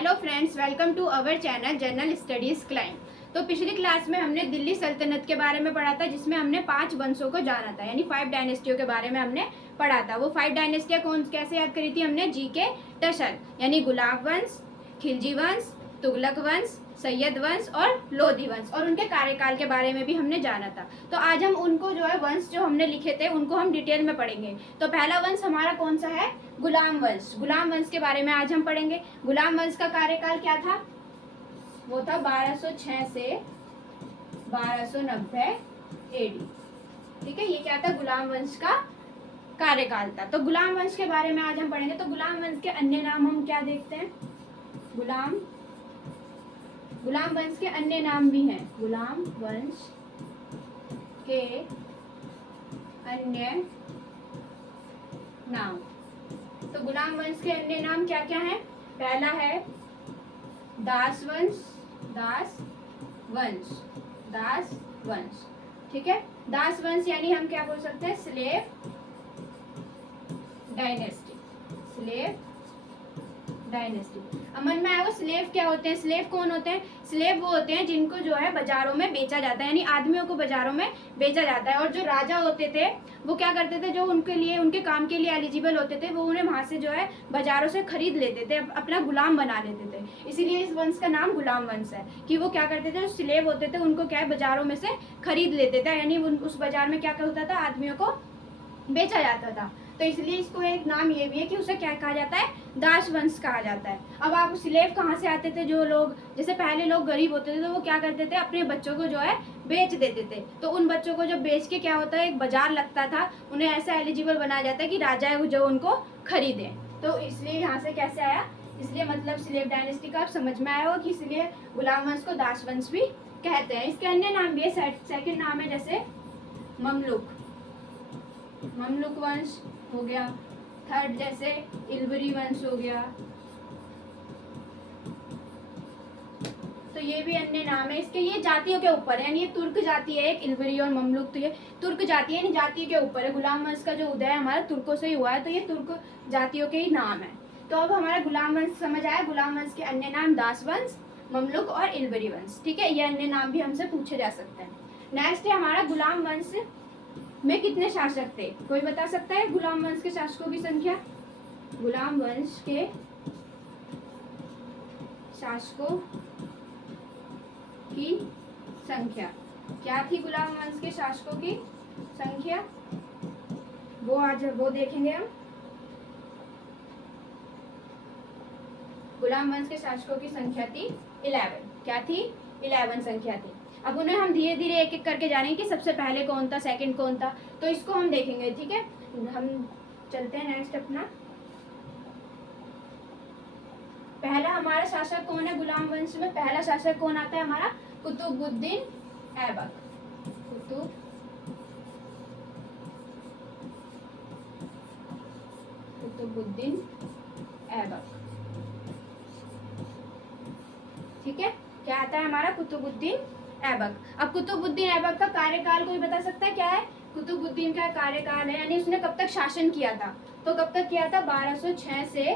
Hello friends, welcome to our channel general studies climb. तो पिछली class में हमने दिल्ली सल्तनत के बारे में पढ़ा था, जिसमें हमने 5 वंशों को जाना था, यानी 5 डायनेस्टियों के बारे में हमने पढ़ा था। वो 5 डायनेस्टियाँ कौन कैसे याद करी थी हमने? जीके टशन, यानी गुलाब वंश, खिलजी वंश, तुगलक वंश, सैयद वंश और लोधी वंश, और उनके कार्यकाल के बारे में भी हमने जाना था। तो आज हम उनको जो है वंश जो हमने लिखे थे उनको हम डिटेल में पढ़ेंगे। तो पहला वंश हमारा कौन सा है? गुलाम वंश। गुलाम वंश के बारे में आज हम पढ़ेंगे। गुलाम वंश का कार्यकाल क्या था? वो था 1206 से 1290 एडी। ठीक है, ये क्या था? गुलाम वंश का कार्यकाल था। तो गुलाम वंश के बारे में आज हम पढ़ेंगे। तो गुलाम वंश के अन्य नाम हम क्या देखते हैं? गुलाम वंश के अन्य नाम भी हैं। गुलाम वंश के अन्य नाम। तो गुलाम वंश के अन्य नाम क्या क्या हैं? पहला है दास वंश, दास वंश, दास वंश। ठीक है, दास वंश यानी हम क्या बोल सकते हैं? Slave dynasty, slave dynasty. अब मन में आया वो स्लेव क्या होते हैं? स्लेव कौन होते हैं? स्लेव वो होते हैं जिनको जो है बाजारों में बेचा जाता है, यानी आदमियों को बाजारों में बेचा जाता है। और जो राजा होते थे वो क्या करते थे? जो उनके लिए, उनके काम के लिए एलिजिबल होते थे, वो उन्हें वहां से जो है बाजारों से खरीद लेते थे, अपना गुलाम बना लेते थे। इसीलिए इस वंश का नाम गुलाम वंश है, कि वो क्या करते थे? जो स्लेव होते थे उनको क्या है, बाजारों में से खरीद लेते थे, यानी उस बाजार में क्या होता था? आदमियों को बेचा जाता था। तो इसलिए इसको एक नाम ये भी है कि उसे क्या कहा जाता है? दास वंश कहा जाता है। अब आप स्लेव कहाँ से आते थे? जो लोग, जैसे पहले लोग गरीब होते थे तो वो क्या करते थे? अपने बच्चों को जो है बेच देते थे। तो उन बच्चों को जब बेच के क्या होता है, एक बाजार लगता था, उन्हें ऐसा एलिजिबल बनाया जाता है कि राजा है जो उनको खरीदे। तो इसलिए यहाँ से कैसे आया? इसलिए मतलब स्लेव डायनेस्टी का आप समझ में आया हो कि इसलिए गुलाम वंश को दास वंश भी कहते हैं। इसके अन्य नाम भी है। सेकंड नाम है जैसे ममलुक, ममलुक वंश हो गया। थर्ड जैसे इल्बरी वंश हो गया। तो ये भी अन्य नाम है इसके। ये जातियों के ऊपर है, यानी ये तुर्क जाति है एक, इल्बरी और ममलुक। तो ये तुर्क जाति है, यानी जाति के ऊपर है। गुलाम वंश का जो उदय हमारा तुर्कों से ही हुआ है, तो ये तुर्क जातियों के ही नाम है। तो अब हमारा गुलाम वंश समझ आया। गुलाम वंश के अन्य नाम दास वंश, ममलुक और इल्बरी वंश। ठीक है, ये अन्य नाम भी हमसे पूछे जा सकते हैं। नेक्स्ट है हमारा गुलाम वंश में कितने शासक थे? कोई बता सकता है गुलाम वंश के शासकों की संख्या? गुलाम वंश के शासकों की संख्या क्या थी? गुलाम वंश के शासकों की संख्या वो आज वो देखेंगे हम। गुलाम वंश के शासकों की संख्या थी 11। क्या थी? 11 संख्या थी। अब उन्हें हम धीरे धीरे एक एक करके जानेंगे कि सबसे पहले कौन था, सेकंड कौन था, तो इसको हम देखेंगे। ठीक है, हम चलते हैं नेक्स्ट अपना। पहला हमारा शासक कौन है गुलाम वंश में? पहला शासक कौन आता है हमारा? कुतुबुद्दीन ऐबक। कुतुबुद्दीन ऐबक। ठीक है, क्या आता है हमारा? कुतुबुद्दीन ऐबक। अब कुतुबुद्दीन ऐबक का कार्यकाल कोई बता सकता है क्या है? कुतुबुद्दीन का कार्यकाल है, यानी उसने कब तक शासन किया था? तो कब तक किया था? 1206 से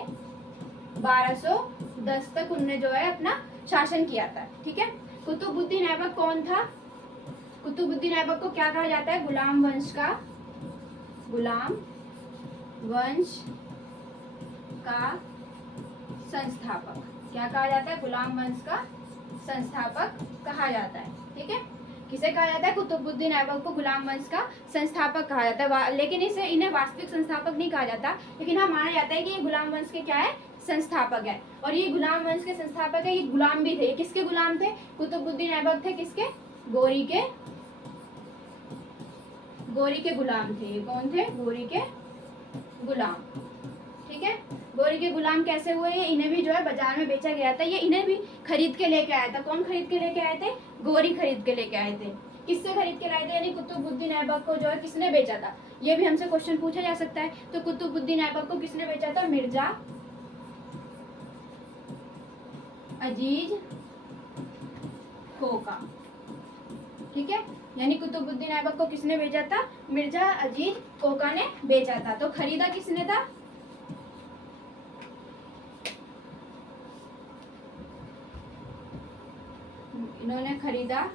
1210 तक उन्होंने जो है अपना शासन किया था। ठीक है, कुतुबुद्दीन ऐबक कौन था? कुतुबुद्दीन ऐबक को क्या कहा जाता है? गुलाम वंश का, गुलाम वंश का संस्थापक। क्या कहा जाता है? गुलाम वंश का संस्थापक कहा जाता है। ठीक है, किसे कहा जाता है? कुतुबुद्दीन ऐबक को गुलाम वंश का संस्थापक कहा जाता है। लेकिन इन्हें वास्तविक संस्थापक नहीं कहा जाता, लेकिन हाँ माना जाता है कि ये गुलाम वंश के क्या है? संस्थापक है। और ये गुलाम वंश के संस्थापक है। ये गुलाम भी थे। किसके गुलाम थे? कुतुबुद्दीन ऐबक थे किसके? गोरी के, गोरी के गुलाम थे। ये कौन थे? गोरी के गुलाम। ठीक है, गोरी के गुलाम कैसे हुए? ये इन्हें भी जो है बाजार में बेचा गया था। ये इन्हें भी खरीद के लेके आया था। कौन खरीद के लेके आए थे? गोरी खरीद के लेके आए थे। किससे खरीद के लाए थे? यानी कुतुबुद्दीन ऐबक को जो है किसने बेचा था? ये भी हमसे क्वेश्चन पूछा जा सकता है। तो कुतुबुद्दीन ऐबक को किसने बेचा था? मिर्जा अजीज खोका। ठीक है, यानी कुतुबुद्दीन ऐबक को किसने बेचा था? मिर्जा अजीज खोका ने बेचा था। तो खरीदा किसने था? इन्होंने खरीदा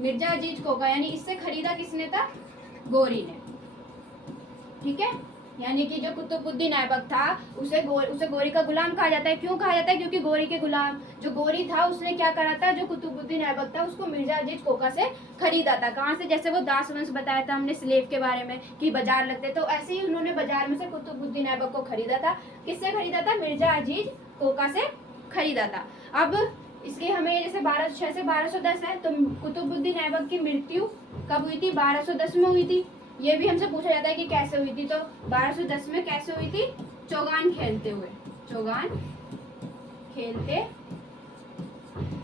मिर्जा अजीज कोका, यानी इससे खरीदा किसने था? गोरी ने। ठीक है, यानी कि जो कुतुबुद्दीन ऐबक था उसे गोरी का गुलाम कहा जाता है। क्यों कहा जाता है? क्योंकि गोरी के गुलाम जो गोरी था उसने क्या करा था, जो कुतुबुद्दीन ऐबक था उसको मिर्जा अजीज कोका से खरीदा था। कहाँ से? जैसे वो दास वंश बताया था हमने स्लेव के बारे में कि बाजार लगते, तो ऐसे ही उन्होंने बाजार में से कुतुबुद्दीन ऐबक को खरीदा था। किससे खरीदा था? मिर्जा अजीज कोका से खरीदा था। अब इसके हमें जैसे 1206 से 1210 है, तो कुतुबुद्दीन ऐबक की मृत्यु कब हुई थी? 1210 में हुई थी। ये भी हमसे पूछा जाता है कि कैसे हुई थी, तो 1210 में कैसे हुई थी? चौगान खेलते हुए, चौगान खेलते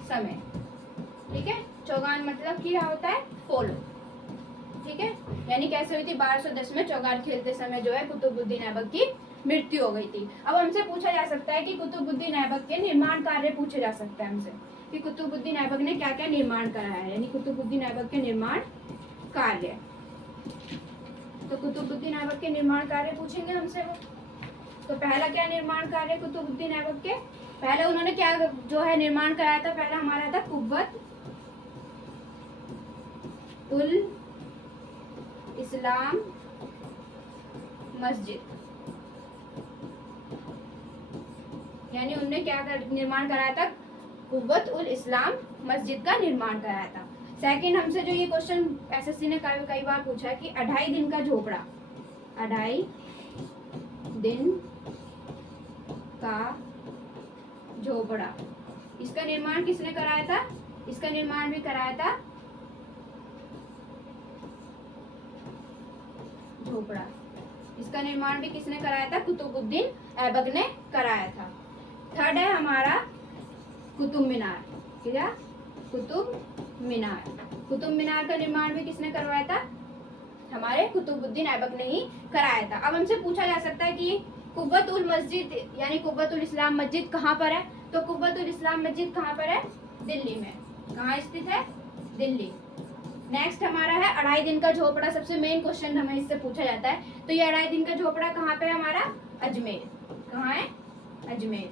समय। ठीक है, चौगान मतलब क्या होता है? पोलो। ठीक है, यानी कैसे हुई थी? 1210 में चौगान खेलते समय जो है कुतुबुद्दीन ऐबक की मृत्यु हो गई थी। अब हमसे पूछा जा सकता है कि कुतुबुद्दीन ऐबक के निर्माण कार्य पूछे जा सकते हैं हमसे कि कुतुबुद्दीन ऐबक ने क्या क्या निर्माण कराया है, यानी कुतुबुद्दीन ऐबक के निर्माण कार्य। तो कुतुबुद्दीन ऐबक के निर्माण कार्य पूछेंगे हमसे वो। तो पहला क्या निर्माण कार्य कुतुबुद्दीन ऐबक के? पहले उन्होंने क्या जो है निर्माण कराया था? पहला हमारा था कुव्वत उल इस्लाम मस्जिद, यानी उन्होंने क्या निर्माण कराया था? कुव्वत उल इस्लाम मस्जिद का निर्माण कराया था। सेकंड, हमसे जो ये क्वेश्चन एसएससी ने कई बार पूछा है कि 2.5 दिन का झोपड़ा, 2.5 दिन का झोपड़ा, इसका निर्माण किसने कराया था? इसका निर्माण भी कराया था झोपड़ा, इसका निर्माण भी किसने कराया था? कुतुबुद्दीन ऐबक ने कराया था। थर्ड है हमारा कुतुब मीनार। क्या? कुतुब मीनार। कुतुब मीनार का निर्माण भी किसने करवाया था? हमारे कुतुबुद्दीन ऐबक ने ही कराया था। अब हमसे पूछा जा सकता है कि कुव्वत उल मस्जिद यानी कुव्वत उल इस्लाम मस्जिद कहाँ पर है? तो कुव्वत उल इस्लाम मस्जिद कहाँ पर है? दिल्ली में। कहाँ स्थित है? दिल्ली। नेक्स्ट हमारा है 2.5 दिन का झोपड़ा। सबसे मेन क्वेश्चन हमें इससे पूछा जाता है, तो ये 2.5 दिन का झोपड़ा कहाँ पे है हमारा? अजमेर। कहाँ है? अजमेर।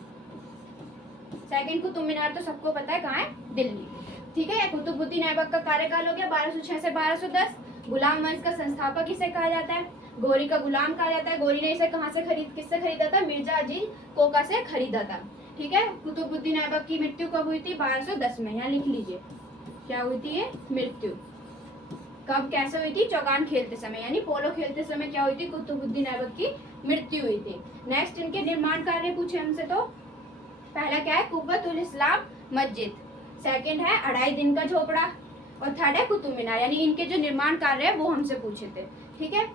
सेकंड कुतुब मीनार तो सबको पता है कहाँ है? दिल्ली। ठीक है, कुतुबुद्दीन ऐबक का कार्यकाल हो गया 1206 से 1210। गुलाम वंश का संस्थापक इसे कहा जाता है, गोरी का गुलाम कहा जाता है। गोरी ने इसे कहाँ से किससे खरीदा था? मिर्जा अजीज कोका से खरीदा था। ठीक है, कुतुबुद्दीन ऐबक की मृत्यु कब हुई थी? 1210 में। यहाँ लिख लीजिए क्या हुई थी ये मृत्यु, कब कैसे हुई थी? चौगान खेलते समय, यानी पोलो खेलते समय क्या हुई थी? कुतुबुद्दीन ऐबक की मृत्यु हुई थी। नेक्स्ट इनके निर्माण कार्य पूछे हमसे, तो पहला क्या है? कुव्वत उल इस्लाम मस्जिद। सेकंड है 2.5 दिन का झोपड़ा, और थर्ड है कुतुब मीनार, यानी इनके जो निर्माण कार्य है वो हमसे पूछे थे। ठीक है,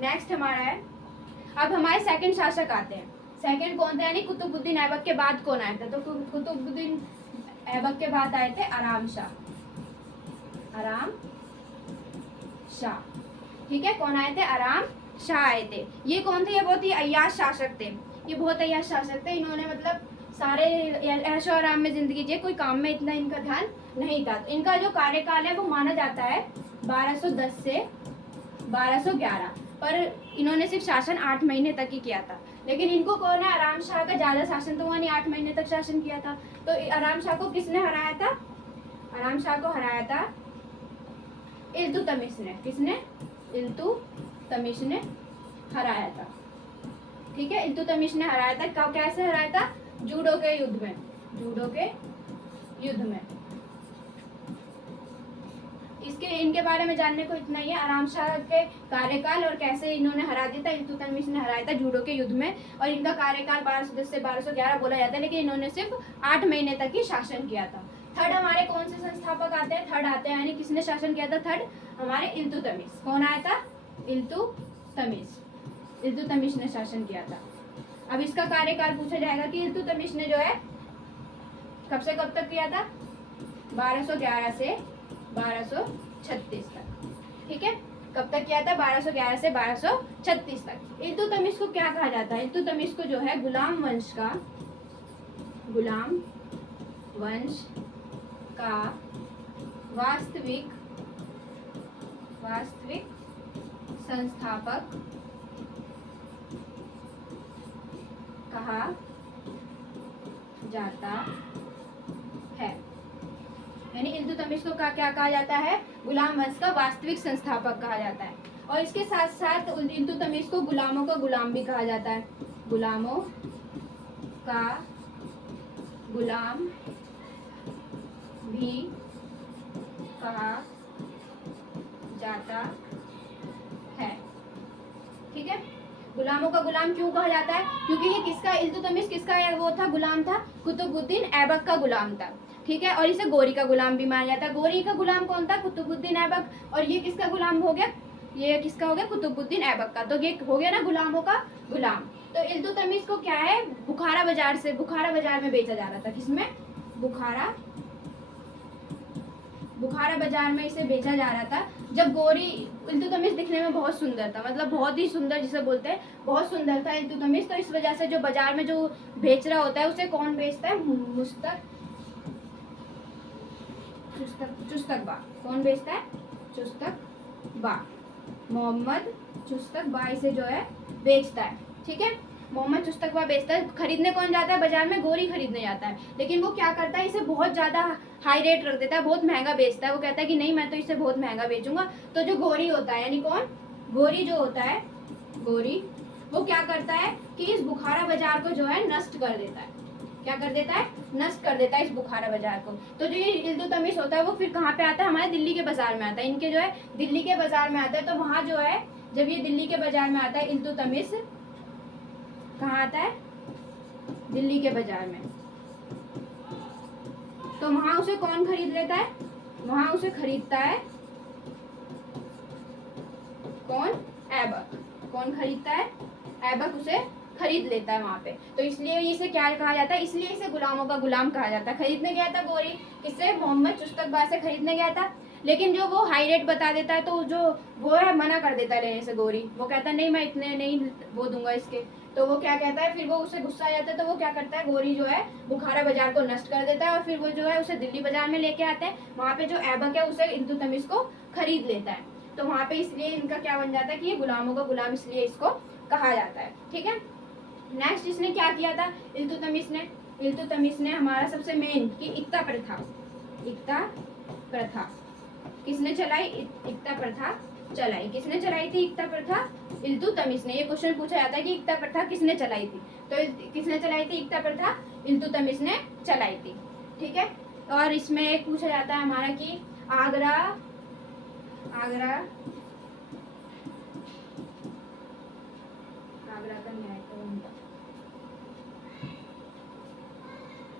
नेक्स्ट हमारा है, अब हमारे सेकंड शासक आते हैं। सेकंड कौन थे? यानी कुतुबुद्दीन ऐबक के बाद कौन आया था? तो कुतुबुद्दीन ऐबक के बाद आए थे आराम शाह। आराम शाह। ठीक है, कौन आए थे? आराम शाह आए थे। ये कौन थे? ये बहुत ही अय्याश शासक थे। ये बहुत अय्याश शासक थे। इन्होंने मतलब सारे ऐशो आराम में जिंदगी जी, कोई काम में इतना इनका ध्यान नहीं था। तो इनका जो कार्यकाल है वो माना जाता है 1210 से 1211, पर इन्होंने सिर्फ शासन 8 महीने तक ही किया था। लेकिन इनको कौन है? आराम शाह का ज्यादा शासन तो हुआ नहीं, 8 महीने तक शासन किया था। तो आराम शाह को किसने हराया था? आराम शाह को हराया था इल्तुतमिश ने। किसने? इल्तुतमिश ने हराया था। ठीक है, इल्तुतमिश ने हराया था। कैसे हराया था? जूडो के युद्ध में। जूडो के युद्ध में। इनके बारे में जानने को इतना ही है, आराम शाह के कार्यकाल और कैसे इन्होंने हरा दिया था। इल्तुतमिश ने हराया था जूडो के युद्ध में, और इनका कार्यकाल 1210 से 1211 बोला जाता है, लेकिन इन्होंने सिर्फ 8 महीने तक ही शासन किया था। थर्ड हमारे कौन से संस्थापक आते हैं? थर्ड आते हैं, यानी किसने शासन किया था? थर्ड हमारे इल्तुतमिश। कौन आया था? इल्तुतमिश। इल्तुतमिश ने शासन किया था। अब इसका कार्यकाल पूछा जाएगा कि इल्तुतमिश ने जो है कब से कब तक किया था? 1211 से 1236 तक। ठीक है, कब तक किया था? 1211 से 1236 तक। इल्तुतमिश को क्या कहा जाता है? इल्तुतमिश को जो है गुलाम वंश का वास्तविक संस्थापक कहा जाता है। यानी इल्तुतमिश को क्या कहा जाता है? गुलाम वंश का वास्तविक संस्थापक कहा जाता है। और इसके साथ साथ इल्तुतमिश को गुलामों का गुलाम भी कहा जाता है। गुलामों का गुलाम भी कहा जाता है। ठीक है, गुलामों का गुलाम क्यों कहा जाता है? क्योंकि ये किसका, इल्तुतमिश किसका वो था, गुलाम था? कुतुबुद्दीन ऐबक का गुलाम था। ठीक है, और इसे गोरी का गुलाम भी माना जाता है। गोरी का गुलाम कौन था? कुतुबुद्दीन ऐबक। और ये किसका गुलाम हो गया? ये किसका हो गया? कुतुबुद्दीन ऐबक का। तो ये हो गया ना गुलामों का गुलाम। तो इल्तुतमिश को क्या है, बुखारा बाजार में बेचा जा रहा था। किसमें? बुखारा बाजार में इसे बेचा जा रहा था। जब गोरी, इल्तुतमिश दिखने में बहुत सुंदर था, मतलब बहुत ही सुंदर जिसे बोलते हैं, बहुत सुंदर था इल्तुतमिश। तो इस वजह से जो बाजार में जो बेच रहा होता है उसे कौन बेचता है? चुस्तकबा। कौन बेचता है? चुस्तकबा। मोहम्मद चुस्तकबा इसे जो है बेचता है। ठीक है, मोहम्मद चुस्तकबा बेचता है। खरीदने कौन जाता है बाजार में? गोरी खरीदने जाता है। लेकिन वो क्या करता है, इसे बहुत ज्यादा हाई रेट रख देता है, बहुत महंगा बेचता है। वो कहता है कि नहीं, मैं तो इसे बहुत महंगा बेचूंगा। तो जो गोरी होता है, यानी कौन? गोरी जो होता है, गोरी, वो क्या करता है कि इस बुखारा बाजार को जो है नष्ट कर देता है। क्या कर देता है? नष्ट कर देता है इस बुखारा बाजार को। तो जो ये इल्तुतमिश होता है वो फिर कहाँ पे आता है? हमारे दिल्ली के बाजार में आता है। इनके जो है दिल्ली के बाजार में आता है। तो वहाँ जो है, जब ये दिल्ली के बाजार में आता है इल्तुतमिश, कहाँ आता है? दिल्ली के बाजार में। तो वहां उसे कौन खरीद लेता है? वहां उसे खरीदता है कौन? ऐबक। कौन खरीदता है? ऐबक उसे खरीद लेता है वहां पे। तो इसलिए इसे क्या कहा जाता है? इसलिए इसे गुलामों का गुलाम कहा जाता है। खरीदने गया था गोरी, किससे? मोहम्मद चुस्तकबा से खरीदने गया था। लेकिन जो वो हाई रेट बता देता है, तो जो वो है मना कर देता है लेने से गोरी। वो कहता है नहीं, मैं इतने नहीं वो दूंगा इसके। तो वो क्या कहता है, फिर वो उसे गुस्सा आ जाता है। तो वो क्या करता है, गोरी जो है बुखारा बाजार को नष्ट कर देता है। और फिर वो जो है उसे दिल्ली बाजार में लेके आता है। वहाँ पे जो ऐबक है उसे इल्तुतमिश को खरीद लेता है। तो वहाँ पे इसलिए इनका क्या बन जाता है कि ये गुलामों का गुलाम इसलिए इसको कहा जाता है। ठीक है, नेक्स्ट इसने क्या किया था इल्तुतमिश ने हमारा सबसे मेन कि इक्ता प्रथा किसने चलाई? इक्ता प्रथा चलाई। किसने चलाई थी इक्ता प्रथा? इल्तुतमिश ने। ये क्वेश्चन पूछा जाता है कि इक्ता प्रथा किसने चलाई थी? तो किसने चलाई थी इक्ता प्रथा? इल्तुतमिश ने चलाई थी। ठीक है, और इसमें एक पूछा जाता है हमारा कि आगरा का न्याय कौन था?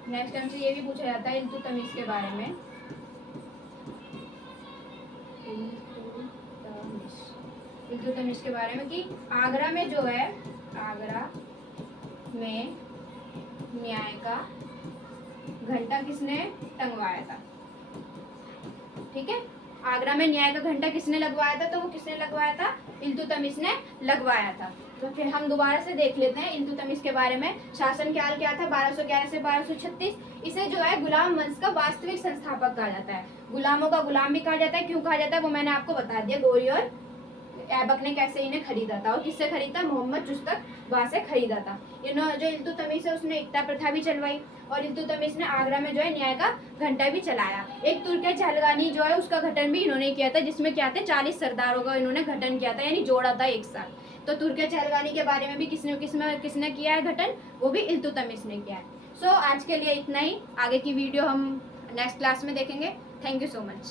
नेक्स्ट हमसे ये भी पूछा जाता है इल्तुतमिश के बारे में। इल्तुतमिश के बारे में कि आगरा में जो है, आगरा में न्याय का घंटा किसने टंगवाया था? ठीक है, आगरा में न्याय का घंटा किसने लगवाया था? तो वो किसने लगवाया था? इल्तुतमिश ने लगवाया था। तो फिर हम दोबारा से देख लेते हैं इल्तुतमिश के बारे में। शासनकाल क्या था? 1211 से 1236। इसे जो है गुलाम वंश का वास्तविक संस्थापक कहा जाता है। गुलामों का गुलाम भी कहा जाता है। क्यों कहा जाता है वो मैंने आपको बता दिया। गोरी और ऐबक ने कैसे इन्हें खरीदा था, और किससे खरीदा? मोहम्मद चुस्तकबा से खरीदा था। इन्होंने जो इल्तुतमिश है उसने इक्ता प्रथा भी चलवाई, और इल्तुतमिश ने आगरा में जो है न्याय का घंटा भी चलाया। एक तुर्क चहलगानी जो है उसका गठन भी इन्होंने किया था, जिसमें क्या थे 40 सरदारों का इन्होंने गठन किया था, यानी जोड़ा था एक साथ। तो तुर्क चहलगानी के बारे में भी किसने किया है गठन? वो भी इल्तुतमिश ने किया है। सो आज के लिए इतना ही। आगे की वीडियो हम नेक्स्ट क्लास में देखेंगे। Thank you so much.